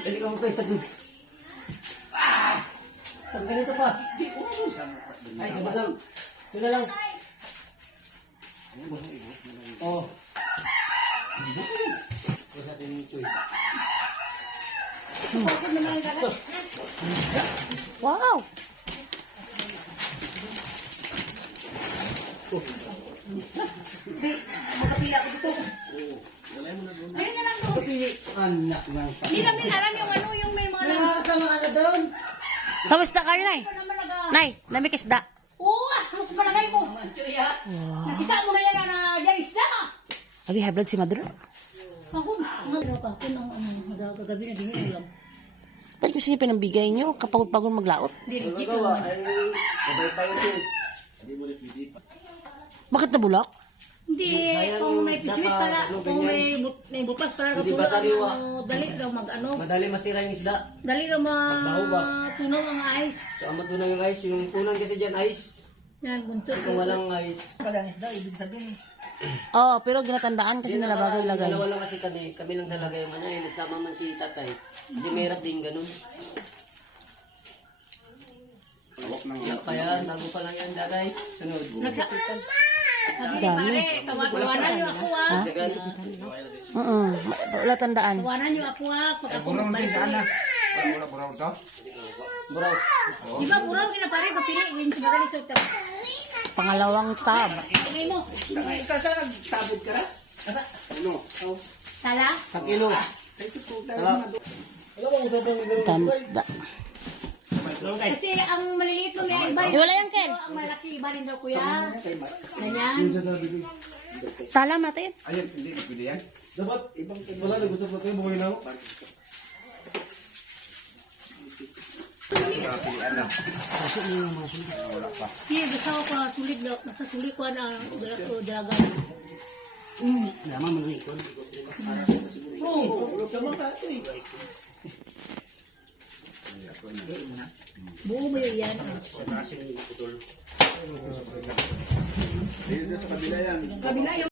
Pwede ka mo kayo sa dun. Saan ganito pa? Ay, diba lang? Yun na lang. Oo. Kung sa atin yung choy. Wow! Hindi, makapila ko dito. Ayun na lang doon. Kapili. Anak ng Hindi namin alam yung ano, yung may mga Nakakasama ka na doon. Tapos na kayo, Nay. Ano naman naga. Nay, namikisda. Oo, mas palagay mo. Nakita mo na yan na dyan isda. Abi, high blood si Maduro. Ako, ang gabi na din ulam. Ba't kasi niya pinambigay niyo? Kapagod-pagod maglaot. Hindi, hindi Magawa ay sabay pa yun. Bakit nabulok? Hindi, kung may piswit para, kung may butas para Hindi ba sariwa? dali raw mag ano, Madali masira yung isda. dali raw Magbaho ba? tunaw ang ice. So, amat doon yung ice. Yung unang kasi dyan ice. Yan, buntot. Kung walang ice. Walang isda, ibig sabihin. Oo, pero ginatandaan kasi nila bagay lagay. Dalawa lang kasi kami lang talaga yung ano eh. Nagsama man si tatay. Kasi mahirap din ganun. Kaya bago pa lang yan tatay. Sunod. Sabi ni pare, tawanan niyo ako Ha? ah. Sagan. Oo, wala tandaan. Tawanan niyo ako ah, pag ako magbalik. Bro. Di ba buraw kina pare, papili, yun si Magali sa Pangalawang tab. Tingay mo. Tala? Sa kilo. Alam mo kung saan yung Damsda. Kasi ang maliliit mo may iba rin. Wala yan, Ken. Ang malaki iba rin daw kuya. Ganyan. Tala natin. Ayun, hindi pwede yan. dapat ibang wala nag-usap na kayo. Buhay na ako. Pilihan na. Wala pa. Hindi, basta ako sulit daw. Nasa sulit ko na dalaga. Naman mo rin. Oo. Tama ka. Buo mo yun yan. Ayun, sa kabila yan. Kabila yung